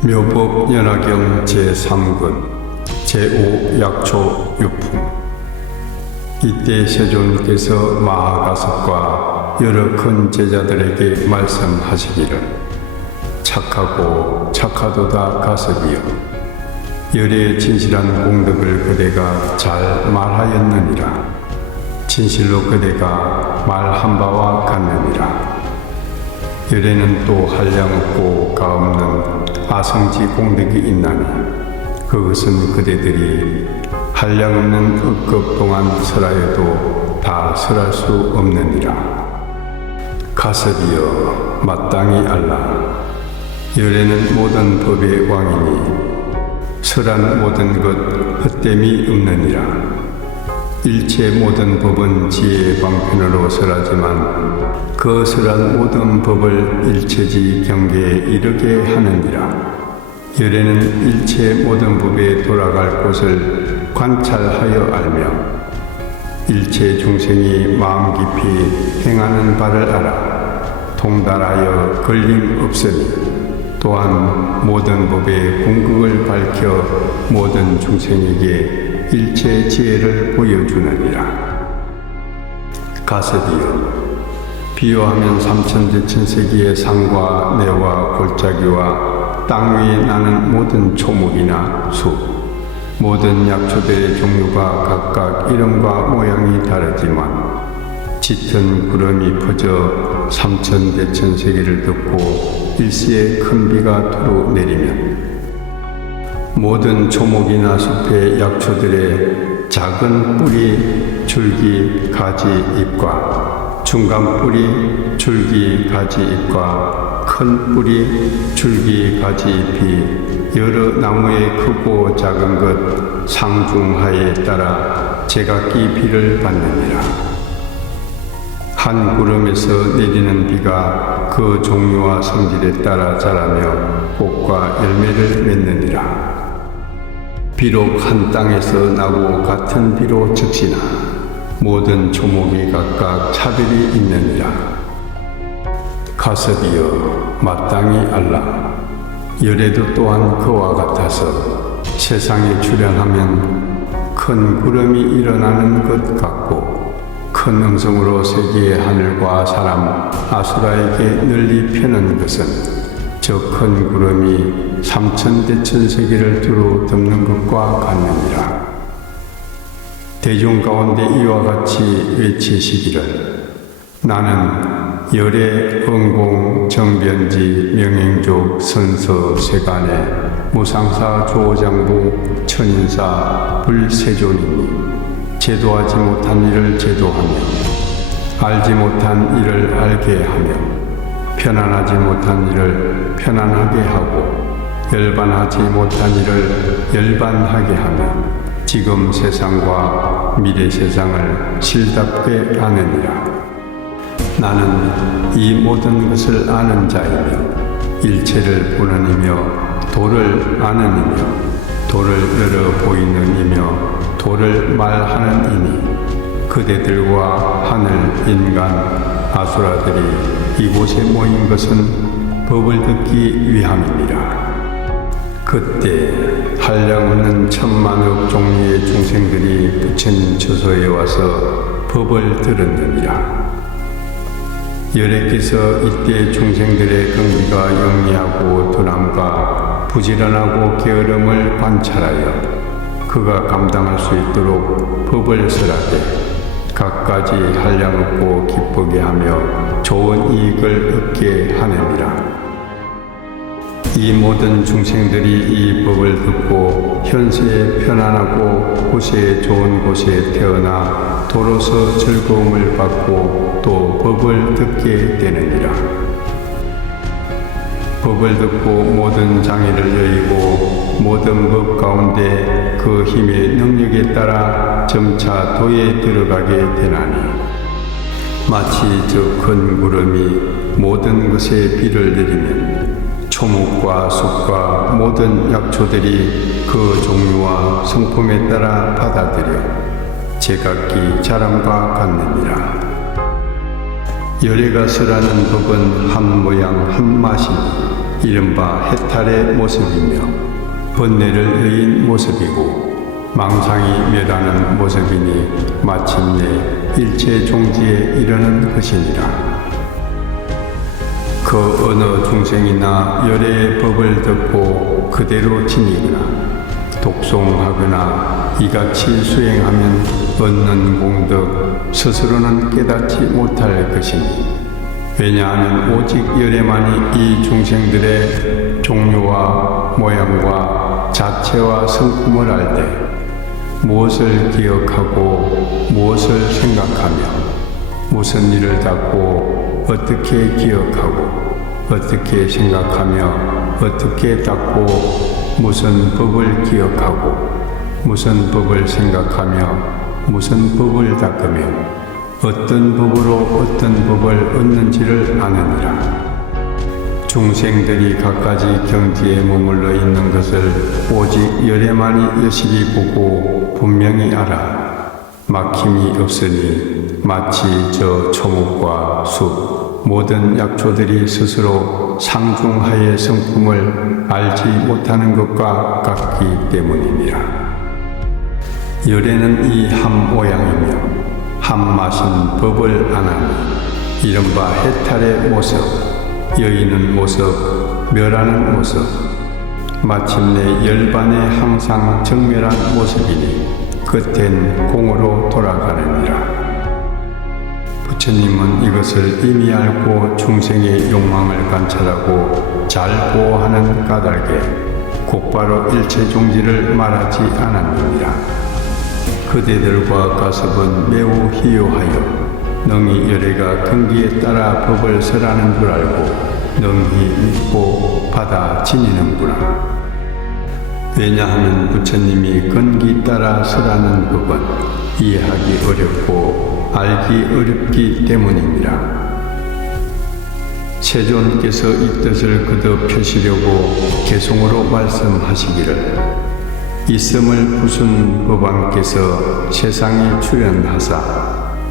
묘법 연화경 제3권 제5약초 유품. 이때 세존께서 마하가섭과 여러 큰 제자들에게 말씀하시기를, 착하고 착하도다 가섭이여, 열의 진실한 공덕을 그대가 잘 말하였느니라. 진실로 그대가 말한 바와 같느니라. 열에는 또 한량없고 가없는 아성지 공덕이 있나니, 그것은 그대들이 한량없는 억급 동안 설하여도 다 설할 수 없느니라. 가섭이여, 마땅히 알라. 열에는 모든 법의 왕이니 설한 모든 것 헛됨이 없느니라. 일체 모든 법은 지혜의 방편으로 설하지만 그 설한 모든 법을 일체지 경계에 이르게 하느니라. 열에는 일체 모든 법에 돌아갈 곳을 관찰하여 알며 일체 중생이 마음 깊이 행하는 바를 알아 통달하여 걸림 없으니, 또한 모든 법의 궁극을 밝혀 모든 중생에게 일체 지혜를 보여주느니라. 가섭이여, 비유하면 삼천대천세기의 산과 내와 골짜기와 땅 위에 나는 모든 초목이나 숲, 모든 약초들의 종류가 각각 이름과 모양이 다르지만 짙은 구름이 퍼져 삼천대천세기를 덮고 일시에 큰 비가 두루 내리면 모든 초목이나 숲의 약초들의 작은 뿌리, 줄기, 가지, 잎과 중간 뿌리, 줄기, 가지, 잎과 큰 뿌리, 줄기, 가지, 잎이 여러 나무의 크고 작은 것 상중하에 따라 제각기 비를 받느니라. 한 구름에서 내리는 비가 그 종류와 성질에 따라 자라며 꽃과 열매를 맺느니라. 비록 한 땅에서 나고 같은 비로 즉시나 모든 초목이 각각 차별이 있느니라. 가섭이여, 마땅히 알라. 열에도 또한 그와 같아서 세상에 출현하면 큰 구름이 일어나는 것 같고 큰 음성으로 세계의 하늘과 사람 아수라에게 널리 펴는 것은 저 큰 구름이 삼천대천세계를 두루 덮는 것과 같느니라. 대중 가운데 이와 같이 외치시기를, 나는 열의 응공 정변지 명행족 선서 세간의 무상사 조장부 천인사 불세존이니, 제도하지 못한 일을 제도하며 알지 못한 일을 알게 하며 편안하지 못한 일을 편안하게 하고 열반하지 못한 일을 열반하게 하며 지금 세상과 미래 세상을 실답게 아느니라. 나는 이 모든 것을 아는 자이며 일체를 보는 이며 도를 아는 이며 도를 열어 보이는 이며 도를 말하는 이니, 그대들과 하늘, 인간, 아수라들이 이곳에 모인 것은 법을 듣기 위함이니라. 그때 한량없는 천만억 종류의 중생들이 부처님 처소에 와서 법을 들었느니라. 열애께서 이때 중생들의 긍지가 영리하고 둔함과 부지런하고 게으름을 관찰하여 그가 감당할 수 있도록 법을 설하되 갖가지 한량없고 기쁘게 하며 좋은 이익을 얻게 하느니라. 이 모든 중생들이 이 법을 듣고 현세에 편안하고 후세에 좋은 곳에 태어나 도로서 즐거움을 받고 또 법을 듣게 되느니라. 법을 듣고 모든 장애를 여의고 모든 법 가운데 그 힘의 능력에 따라 점차 도에 들어가게 되나니, 마치 저 큰 구름이 모든 것에 비를 내리면 초목과 숲과 모든 약초들이 그 종류와 성품에 따라 받아들여 제각기 자람과 같느니라. 열애가 설하는 법은 한 모양 한 맛이니 이른바 해탈의 모습이며 번뇌를 여인 모습이고 망상이 멸하는 모습이니 마침내 일체 종지에 이르는 것이니라. 그 어느 중생이나 열애의 법을 듣고 그대로 지니거나 독송하거나 이같이 수행하면 얻는 공덕 스스로는 깨닫지 못할 것이니, 왜냐하면 오직 열애만이 이 중생들의 종류와 모양과 자체와 성품을 알 때 무엇을 기억하고 무엇을 생각하며 무슨 일을 닦고 어떻게 기억하고 어떻게 생각하며 어떻게 닦고 무슨 법을 기억하고 무슨 법을 생각하며 무슨 법을 닦으며 어떤 법으로 어떤 법을 얻는지를 아느니라. 중생들이 갖가지 경지에 머물러 있는 것을 오직 열애만이 여실히 보고 분명히 알아 막힘이 없으니 마치 저 초목과 숲 모든 약초들이 스스로 상중하의 성품을 알지 못하는 것과 같기 때문이니라. 열애는 이 한 모양이며 한 맛인 법을 아나니 이른바 해탈의 모습, 여인은 모습, 멸하는 모습, 마침내 열반에 항상 정멸한 모습이니 끝엔 공으로 돌아가느니라. 부처님은 이것을 이미 알고 중생의 욕망을 관찰하고 잘 보호하는 까닭에 곧바로 일체 종지를 말하지 않았느니라. 그대들과 가섭은 매우 희요하여 능히 열애가 근기에 따라 법을 설하는 줄 알고 능히 믿고 받아 지니는구나. 왜냐하면 부처님이 근기 따라 설하는 법은 이해하기 어렵고 알기 어렵기 때문입니다. 세존께서 이 뜻을 거듭 펴시려고 개송으로 말씀하시기를, 있음을 부순 법왕께서 세상에 출현하사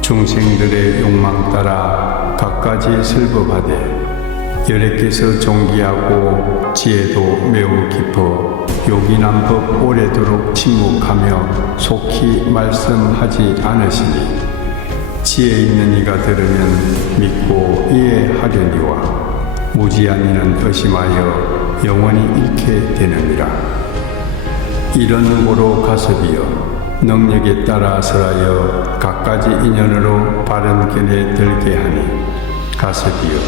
중생들의 욕망 따라 갖가지 설법하되 열애께서 존귀하고 지혜도 매우 깊어 요긴한 법 오래도록 침묵하며 속히 말씀하지 않으시니 지혜 있는 이가 들으면 믿고 이해하려니와 무지한 이는 의심하여 영원히 잃게 되느니라. 이런 고로 가섭이여 능력에 따라 설하여 갖가지 인연으로 바른 견에 들게 하니 가섭이여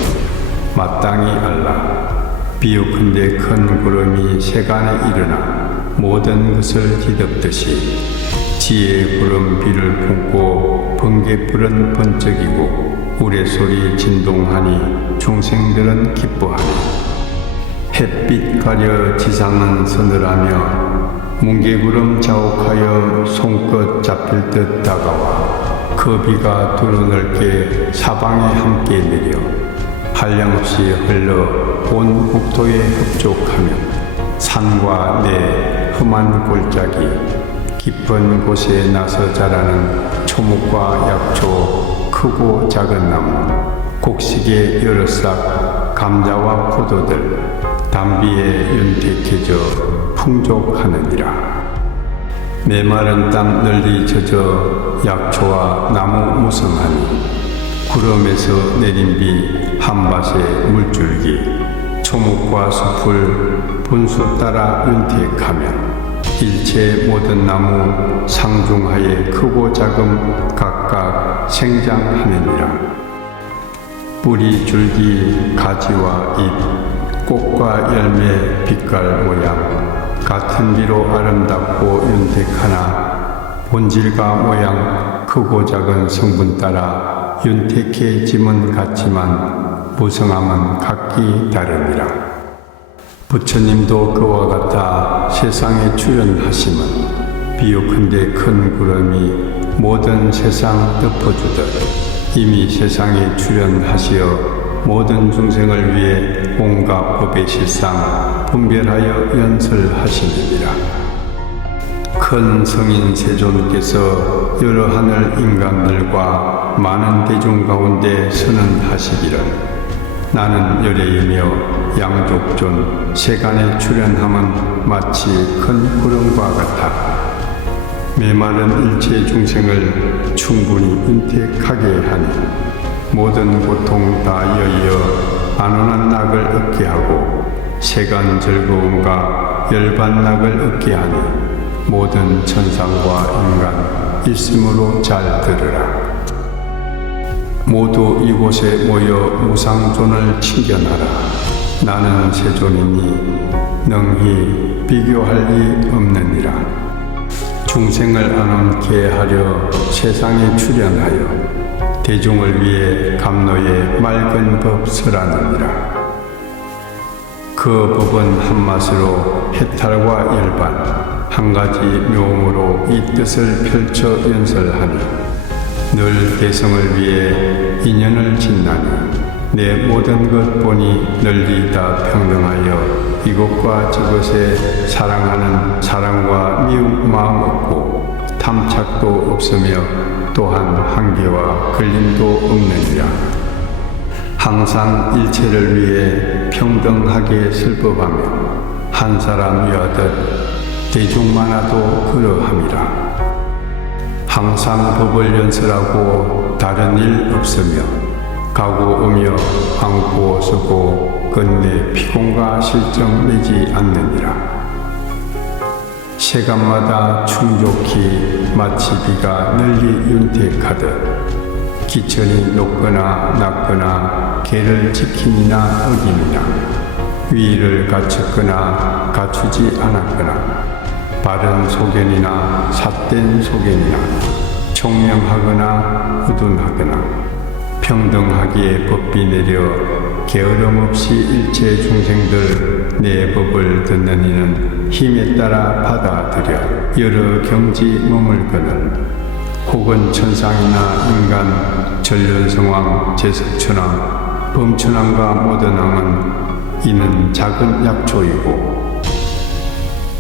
마땅히 알라. 비유컨대 큰 구름이 세간에 일어나 모든 것을 뒤덮듯이 지혜의 구름 비를 품고 번개불은 번쩍이고 우레소리 진동하니 중생들은 기뻐하니 햇빛 가려 지상은 서늘하며 뭉게구름 자욱하여 손끝 잡힐 듯 다가와 그 비가 두루 넓게 사방에 함께 내려 한량없이 흘러 온 국토에 흡족하며 산과 내 험한 골짜기 깊은 곳에 나서 자라는 초목과 약초 크고 작은 나무 곡식의 여러 싹 감자와 포도들 담비에 윤택해져 풍족하느니라. 메마른 땅 널리 젖어 약초와 나무 무성하니 구름에서 내린 비 한 밭의 물줄기 초목과 숲을 분수 따라 윤택하면 일체 모든 나무 상중하에 크고 작음 각각 생장하느니라. 뿌리 줄기 가지와 잎 꽃과 열매 빛깔 모양 같은 비로 아름답고 윤택하나 본질과 모양 크고 작은 성분 따라 윤택해짐은 같지만 무성함은 각기 다르니라. 부처님도 그와 같아 세상에 출현하심은 비유컨대 큰 구름이 모든 세상 덮어주듯 이미 세상에 출현하시어 모든 중생을 위해 온갖 법의 실상 분별하여 연설하시느니라. 큰 성인 세존께서 여러 하늘 인간들과 많은 대중 가운데 선언하시기를, 나는 열애이며 양족존 세간에 출현함은 마치 큰 구름과 같아 메마른 일체 중생을 충분히 윤택하게 하니 모든 고통 다 여의어 안온한 낙을 얻게 하고 세간 즐거움과 열반낙을 얻게 하니 모든 천상과 인간 있음으로 잘 들으라. 모두 이곳에 모여 무상존을 챙겨나라. 나는 세존이니 능히 비교할 리 없느니라. 중생을 안온케 하려 세상에 출현하여 대중을 위해 감로의 맑은 법 설하느니라. 그 법은 한맛으로 해탈과 열반 한 가지 묘음으로 이 뜻을 펼쳐 연설하니 늘 대성을 위해 인연을 짓나니 내 모든 것 보니 널리 다 평등하여 이것과 저것에 사랑하는 사랑과 미움 마음 없고 탐착도 없으며 또한 한계와 걸림도 없느니라. 항상 일체를 위해 평등하게 슬퍼하며 한 사람 위하듯 대중만하도 그러함이라. 항상 법을 연설하고 다른 일 없으며 가고 오며 앉고 서고 끝내 피곤과 실정 내지 않느니라. 세간마다 충족히 마치 비가 널리 윤택하듯 기천이 높거나 낮거나 계를 지킴이나 어기느냐 위를 갖췄거나 갖추지 않았거나 바른 소견이나 삿된 소견이나 총명하거나 우둔하거나 평등하기에 법비 내려 게으름 없이 일체 중생들 내 법을 듣는 이는 힘에 따라 받아들여 여러 경지 머물거늘 혹은 천상이나 인간, 전륜성왕, 제석천왕, 범천왕과 모든 왕은 이는 작은 약초이고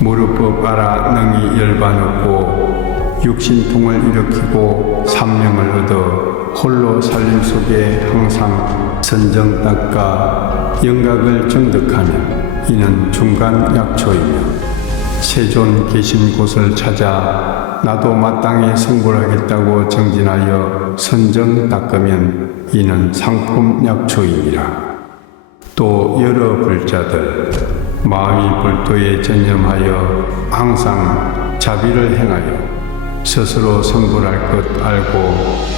무릇법 알아 능히 열반 없고 육신통을 일으키고 삼명을 얻어 홀로 살림 속에 항상 선정 닦아 영각을 정득하면 이는 중간 약초이며 세존 계신 곳을 찾아 나도 마땅히 성불하겠다고 정진하여 선정 닦으면 이는 상품 약초이니라. 또 여러 불자들 마음이 불도에 전념하여 항상 자비를 행하여 스스로 성불할 것 알고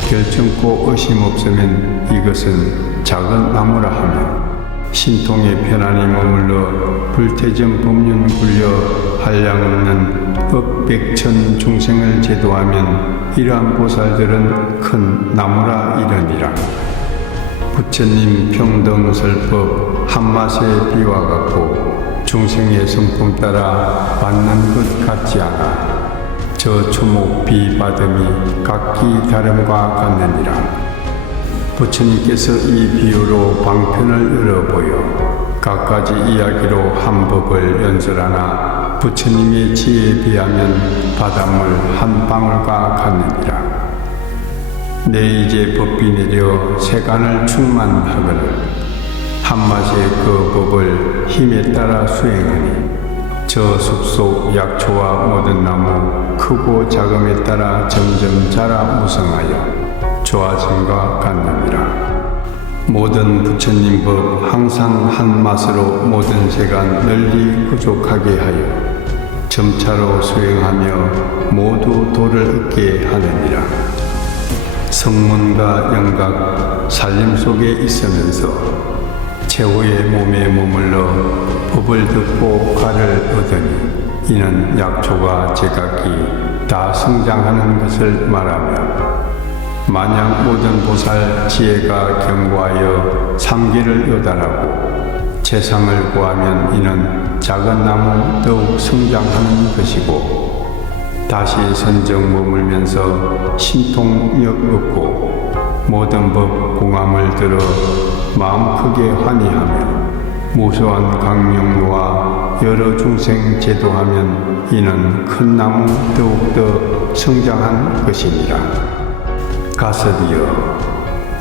결정코 의심 없으면 이것은 작은 나무라 하며 신통의 편안히 머물러 불태전 법륜 굴려 한량없는 억백천 중생을 제도하면 이러한 보살들은 큰 나무라 이르니라. 부처님 평등설법 한맛의 비와 같고 중생의 성품 따라 받는 것 같지 않아 저 초목비 받음이 각기 다름과 같느니라. 부처님께서 이 비유로 방편을 열어보여 각가지 이야기로 한 법을 연설하나 부처님의 지혜에 비하면 바닷물 한 방울과 같느니라. 내 이제 법비 내려 세간을 충만하거늘 한맛의 그 법을 힘에 따라 수행하니 저 숲속 약초와 모든 나무 크고 작음에 따라 점점 자라 무성하여 좋아짐과 같느니라. 모든 부처님 법 항상 한 맛으로 모든 세간 널리 부족하게 하여 점차로 수행하며 모두 도를 얻게 하느니라. 성문과 영각 살림 속에 있으면서 최후의 몸에 머물러 법을 듣고 가를 얻으니 이는 약초가 제각기 다 성장하는 것을 말하며 만약 모든 보살 지혜가 견고하여 삼기를 요달하고 재상을 구하면 이는 작은 나무 더욱 성장하는 것이고 다시 선정 머물면서 신통력 얻고 모든 법 공함을 들어 마음 크게 환희하며 무수한 강명로와 여러 중생 제도하면 이는 큰 나무 더욱더 성장한 것이니라. 가섭이여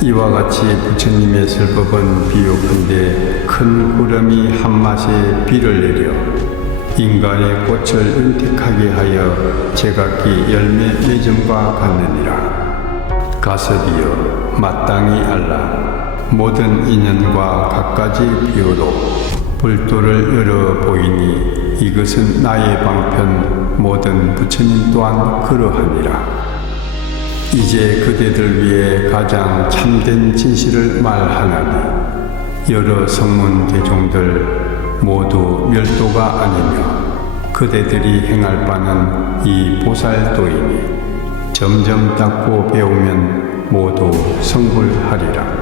이와 같이 부처님의 설법은 비옥한데 큰 구름이 한맛에 비를 내려 인간의 꽃을 은택하게 하여 제각기 열매 맺음과 같느니라. 가섭이여 마땅히 알라. 모든 인연과 갖가지 비유로 불도를 열어 보이니 이것은 나의 방편 모든 부처님 또한 그러하니라. 이제 그대들 위해 가장 참된 진실을 말하나니 여러 성문 대종들 모두 멸도가 아니며 그대들이 행할 바는 이 보살도이니 점점 닦고 배우면 모두 성불하리라.